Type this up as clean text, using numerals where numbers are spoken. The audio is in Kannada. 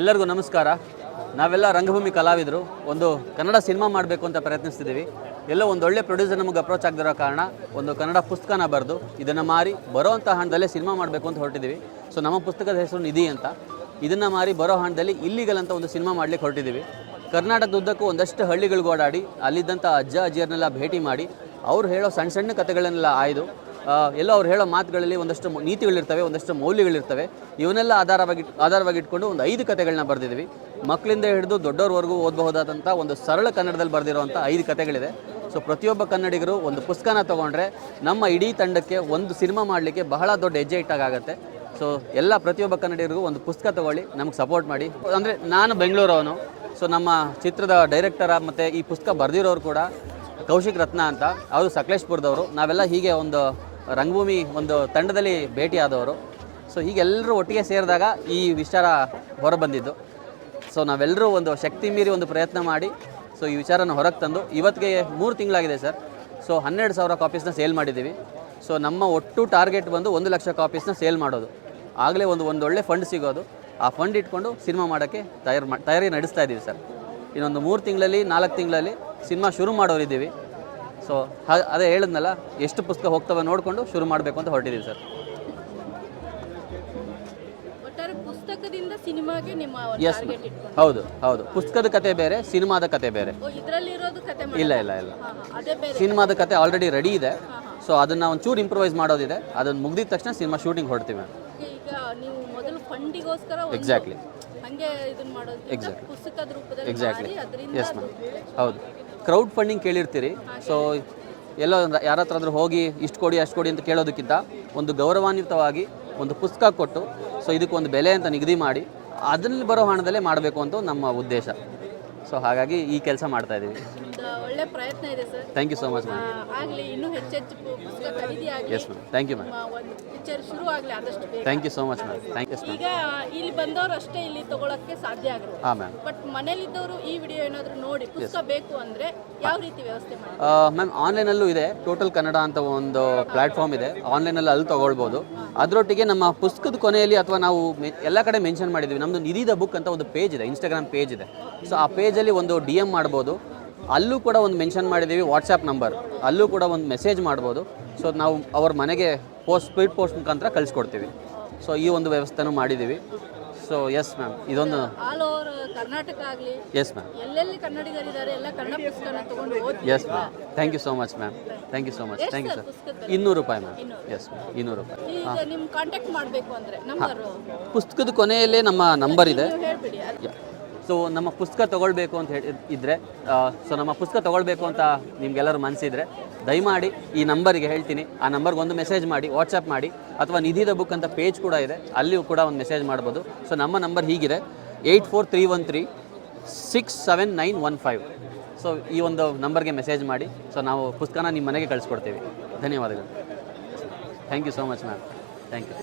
ಎಲ್ಲರಿಗೂ ನಮಸ್ಕಾರ. ನಾವೆಲ್ಲ ರಂಗಭೂಮಿ ಕಲಾವಿದರು ಒಂದು ಕನ್ನಡ ಸಿನಿಮಾ ಮಾಡಬೇಕು ಅಂತ ಪ್ರಯತ್ನಿಸ್ತಿದ್ದೀವಿ. ಎಲ್ಲೋ ಒಂದು ಒಳ್ಳೆ ಪ್ರೊಡ್ಯೂಸರ್ ನಮಗೆ ಅಪ್ರೋಚ್ ಆಗದಿರೋ ಕಾರಣ ಒಂದು ಕನ್ನಡ ಪುಸ್ತಕನ ಬರೆದು ಇದನ್ನು ಮಾರಿ ಬರೋವಂಥ ಹಣದಲ್ಲೇ ಸಿನಿಮಾ ಮಾಡಬೇಕು ಅಂತ ಹೊರಟಿದ್ದೀವಿ. ಸೊ ನಮ್ಮ ಪುಸ್ತಕದ ಹೆಸರು ನಿಧಿ ಅಂತ. ಇದನ್ನು ಮಾರಿ ಬರೋ ಹಣದಲ್ಲಿ ಇಲ್ಲಿಗಲ್ ಅಂತ ಒಂದು ಸಿನಿಮಾ ಮಾಡಲಿಕ್ಕೆ ಹೊರಟಿದ್ದೀವಿ. ಕರ್ನಾಟಕದುದ್ದಕ್ಕೂ ಒಂದಷ್ಟು ಹಳ್ಳಿಗಳಿಗೆ ಓಡಾಡಿ ಅಲ್ಲಿದ್ದಂಥ ಅಜ್ಜ ಅಜ್ಜಿಯರನ್ನೆಲ್ಲ ಭೇಟಿ ಮಾಡಿ ಅವ್ರು ಹೇಳೋ ಸಣ್ಣ ಸಣ್ಣ ಕಥೆಗಳನ್ನೆಲ್ಲ ಆಯ್ದು ಎಲ್ಲೋ ಅವ್ರು ಹೇಳೋ ಮಾತುಗಳಲ್ಲಿ ಒಂದಷ್ಟು ನೀತಿಗಳಿರ್ತವೆ, ಒಂದಷ್ಟು ಮೌಲ್ಯಗಳಿರ್ತವೆ. ಇವನ್ನೆಲ್ಲ ಆಧಾರವಾಗಿಟ್ಕೊಂಡು ಒಂದು 5 ಕಥೆಗಳನ್ನ ಬರೆದಿದ್ದೀವಿ. ಮಕ್ಕಳಿಂದ ಹಿಡಿದು ದೊಡ್ಡವ್ರವರೆಗೂ ಓದಬಹುದಾದಂಥ ಒಂದು ಸರಳ ಕನ್ನಡದಲ್ಲಿ ಬರೆದಿರುವಂಥ 5 ಕಥೆಗಳಿದೆ. ಸೊ ಪ್ರತಿಯೊಬ್ಬ ಕನ್ನಡಿಗರು ಒಂದು ಪುಸ್ತಕನ ತೊಗೊಂಡ್ರೆ ನಮ್ಮ ಇಡೀ ತಂಡಕ್ಕೆ ಒಂದು ಸಿನಿಮಾ ಮಾಡಲಿಕ್ಕೆ ಬಹಳ ದೊಡ್ಡ ಹೆಜ್ಜೆ ಇಟ್ಟಾಗುತ್ತೆ. ಸೊ ಪ್ರತಿಯೊಬ್ಬ ಕನ್ನಡಿಗರಿಗೂ ಒಂದು ಪುಸ್ತಕ ತೊಗೊಳ್ಳಿ, ನಮಗೆ ಸಪೋರ್ಟ್ ಮಾಡಿ. ಅಂದರೆ ನಾನು ಬೆಂಗಳೂರವನು. ಸೊ ನಮ್ಮ ಚಿತ್ರದ ಡೈರೆಕ್ಟರ ಮತ್ತು ಈ ಪುಸ್ತಕ ಬರೆದಿರೋರು ಕೂಡ ಕೌಶಿಕ್ ರತ್ನ ಅಂತ, ಅವರು ಸಕಲೇಶ್ಪುರದವರು. ನಾವೆಲ್ಲ ಹೀಗೆ ಒಂದು ರಂಗಭೂಮಿ ಒಂದು ತಂಡದಲ್ಲಿ ಭೇಟಿಯಾದವರು. ಸೊ ಹೀಗೆಲ್ಲರೂ ಒಟ್ಟಿಗೆ ಸೇರಿದಾಗ ಈ ವಿಚಾರ ಹೊರಬಂದಿದ್ದು. ಸೊ ನಾವೆಲ್ಲರೂ ಒಂದು ಶಕ್ತಿ ಮೀರಿ ಒಂದು ಪ್ರಯತ್ನ ಮಾಡಿ ಸೊ ಈ ವಿಚಾರನ ಹೊರಗೆ ತಂದು ಇವತ್ತಿಗೆ 3 ತಿಂಗಳಾಗಿದೆ ಸರ್. ಸೊ 12,000 ಕಾಪೀಸ್ನ ಸೇಲ್ ಮಾಡಿದ್ದೀವಿ. ಸೊ ನಮ್ಮ ಒಟ್ಟು ಟಾರ್ಗೆಟ್ ಬಂದು 1 ಲಕ್ಷ ಕಾಪೀಸ್ನ ಸೇಲ್ ಮಾಡೋದು. ಆಗಲೇ ಒಂದು ಒಳ್ಳೆ ಫಂಡ್ ಸಿಗೋದು. ಆ ಫಂಡ್ ಇಟ್ಕೊಂಡು ಸಿನಿಮಾ ಮಾಡೋಕ್ಕೆ ತಯಾರಿ ನಡೆಸ್ತಾ ಇದ್ದೀವಿ ಸರ್. ಇನ್ನೊಂದು 3 ತಿಂಗಳಲ್ಲಿ 4 ತಿಂಗಳಲ್ಲಿ ಸಿನಿಮಾ ಶುರು ಮಾಡೋರಿದ್ದೀವಿ. ಸೊ ಅದೇ ಹೇಳಿದ್ನಲ್ಲ, ಎಷ್ಟು ಪುಸ್ತಕ ಹೋಗ್ತವೆ ನೋಡಿಕೊಂಡು ಶುರು ಮಾಡಬೇಕು ಅಂತ ಹೊರಟಿದ್ದೀವಿ ಸರ್. ಪುಸ್ತಕದಿಂದ ಸಿನಿಮಾಗೆ ನಿಮ್ಮ ಎಸ್, ಹೌದು. ಪುಸ್ತಕದ ಕತೆ ಬೇರೆ, ಸಿನಿಮಾದ ಕತೆ ಬೇರೆ. ಇಲ್ಲ, ಸಿನಿಮಾದ ಕತೆ ಆಲ್ರೆಡಿ ರೆಡಿ ಇದೆ. ಸೊ ಅದನ್ನು ಒಂಚೂರು ಇಂಪ್ರೂವೈಸ್ ಮಾಡೋದಿದೆ. ಅದನ್ನು ಮುಗಿದ ತಕ್ಷಣ ಸಿನಿಮಾ ಶೂಟಿಂಗ್ ಹೊರಡ್ತೀವಿ. ಈಗ ನೀವು ಮೊದಲು ಫಂಡಿಗೋಸ್ಕರ ಎಕ್ಸಾಕ್ಟ್ಲಿ ಎಸ್ ಮ್ಯಾಮ್, ಹೌದು. ಕ್ರೌಡ್ ಫಂಡಿಂಗ್ ಕೇಳಿರ್ತೀರಿ. ಸೊ ಎಲ್ಲೋ ಯಾರ ಹತ್ರ ಆದರೂ ಹೋಗಿ ಇಷ್ಟು ಕೊಡಿ ಅಷ್ಟು ಕೊಡಿ ಅಂತ ಕೇಳೋದಕ್ಕಿಂತ ಒಂದು ಗೌರವಾನ್ವಿತವಾಗಿ ಒಂದು ಪುಸ್ತಕ ಕೊಟ್ಟು ಸೊ ಇದಕ್ಕೊಂದು ಬೆಲೆ ಅಂತ ನಿಗದಿ ಮಾಡಿ ಅದರಲ್ಲಿ ಬರೋ ಹಣದಲ್ಲೇ ಮಾಡಬೇಕು ಅಂತ ನಮ್ಮ ಉದ್ದೇಶ. ಸೊ ಹಾಗಾಗಿ ಈ ಕೆಲಸ ಮಾಡ್ತಾ ಇದ್ದೀವಿ. ಒಳ್ಳೆ ಪ್ರಯತ್ನ ಇದೆ sir. Thank you so much ma'am. ಆಗಲಿ ಇನ್ನೂ ಹೆಚ್ಚೆಚ್ಚು ಪುಸ್ತಕ ಖರೀದಿ ಆಗಲಿ. Yes ma'am, thank you ma'am. ಒಂದು ಪಿಕ್ಚರ್ ಶುರು ಆಗಲಿ ಆದಷ್ಟು ಬೇಗ. Thank you so much ma'am. Thank you. ಈಗ ಇಲ್ಲಿ ಬಂದವರು ಅಷ್ಟೇ ಇಲ್ಲಿ ತಗೊಳಕ್ಕೆ ಸಾಧ್ಯ ಆಗಿರೋದು. ಹಾಂ ಮ್ಯಾಮ್. ಬಟ್ ಮನೇಲಿದ್ದವರು ಈ ವಿಡಿಯೋ ಏನಾದರೂ ನೋಡಿ ಪುಸ್ತಕ ಬೇಕು ಅಂದರೆ ಯಾವ ರೀತಿ ವ್ಯವಸ್ಥೆ ಮಾಡಿ? ಮ್ಯಾಮ್, ಆನ್ಲೈನಲ್ಲೂ ಇದೆ. ಟೋಟಲ್ ಕನ್ನಡ ಅಂತ ಒಂದು ಪ್ಲ್ಯಾಟ್ಫಾರ್ಮ್ ಇದೆ. ಆನ್ಲೈನಲ್ಲಿ ಅಲ್ಲಿ ತೊಗೊಳ್ಬೋದು. ಅದರೊಟ್ಟಿಗೆ ನಮ್ಮ ಪುಸ್ತಕದ ಕೊನೆಯಲ್ಲಿ ಅಥವಾ ನಾವು ಎಲ್ಲ ಕಡೆ ಮೆನ್ಷನ್ ಮಾಡಿದ್ದೀವಿ, ನಮ್ಮದು ನಿಧಿ ದ ಬುಕ್ ಅಂತ ಒಂದು ಪೇಜ್ ಇದೆ, ಇನ್ಸ್ಟಾಗ್ರಾಮ್ ಪೇಜ್ ಇದೆ. ಸೊ ಆ ಪೇಜಲ್ಲಿ ಒಂದು DM ಮಾಡ್ಬೋದು. ಅಲ್ಲೂ ಕೂಡ ಒಂದು ಮೆನ್ಷನ್ ಮಾಡಿದ್ದೀವಿ ವಾಟ್ಸಪ್ ನಂಬರ್, ಅಲ್ಲೂ ಕೂಡ ಒಂದು ಮೆಸೇಜ್ ಮಾಡ್ಬೋದು. ಸೊ ನಾವು ಅವ್ರ ಮನೆಗೆ ಸ್ಪೀಡ್ ಪೋಸ್ಟ್ ಮುಖಾಂತರ ಕಳಿಸ್ಕೊಡ್ತೀವಿ. ಸೊ ಈ ಒಂದು ವ್ಯವಸ್ಥೆನೂ ಮಾಡಿದ್ದೀವಿ. ಸೊ ಎಸ್ ಮ್ಯಾಮ್, ಇದೊಂದು ಆಲ್ ಓವರ್ ಕರ್ನಾಟಕ ಆಗಲಿ, ಎಸ್ ಮ್ಯಾಮ್, ಎಲ್ಲೆಲ್ಲಿ ಕನ್ನಡಿಗರಿದ್ದಾರೆ ಎಲ್ಲ ಕನ್ನಡ ಪುಸ್ತಕನ ತಗೊಂಡು ಓದಿ. Yes ma'am, thank you so much ma'am. Thank you so much. Thank you sir. 200 ರೂಪಾಯಿ ಮ್ಯಾಮ್. ಎಸ್ ಮ್ಯಾಮ್, 200 ರೂಪಾಯಿ. ಈಗ ನಿಮ್ಮ ಕಾಂಟ್ಯಾಕ್ಟ್ ಮಾಡಬೇಕು ಅಂದರೆ ನಂಬರ್ ಪುಸ್ತಕದ ಕೊನೆಯಲ್ಲೇ ನಮ್ಮ ನಂಬರ್ ಇದೆ. ಹೇಳ್ಬಿಡಿ. ಸೊ ನಮ್ಮ ಪುಸ್ತಕ ತೊಗೊಳ್ಬೇಕು ಅಂತ ಇದ್ದರೆ ನಮ್ಮ ಪುಸ್ತಕ ತೊಗೊಳ್ಬೇಕು ಅಂತ ನಿಮ್ಗೆಲ್ಲರೂ ಮನಸ್ಸಿದ್ರೆ ದಯಮಾಡಿ ಈ ನಂಬರಿಗೆ ಹೇಳ್ತೀನಿ, ಆ ನಂಬರ್ಗೆ ಒಂದು ಮೆಸೇಜ್ ಮಾಡಿ, ವಾಟ್ಸಪ್ ಮಾಡಿ, ಅಥವಾ ನಿಧಿ ದ ಬುಕ್ ಅಂತ ಪೇಜ್ ಕೂಡ ಇದೆ, ಅಲ್ಲಿಯೂ ಕೂಡ ಒಂದು ಮೆಸೇಜ್ ಮಾಡ್ಬೋದು. ಸೊ ನಮ್ಮ ನಂಬರ್ ಹೀಗಿದೆ 8431367915. ಸೊ ಈ ಒಂದು ನಂಬರ್ಗೆ ಮೆಸೇಜ್ ಮಾಡಿ. ಸೊ ನಾವು ಪುಸ್ತಕನ ನಿಮ್ಮ ಮನೆಗೆ ಕಳಿಸ್ಕೊಡ್ತೀವಿ. ಧನ್ಯವಾದಗಳು. Thank you so much ma'am. Thank you.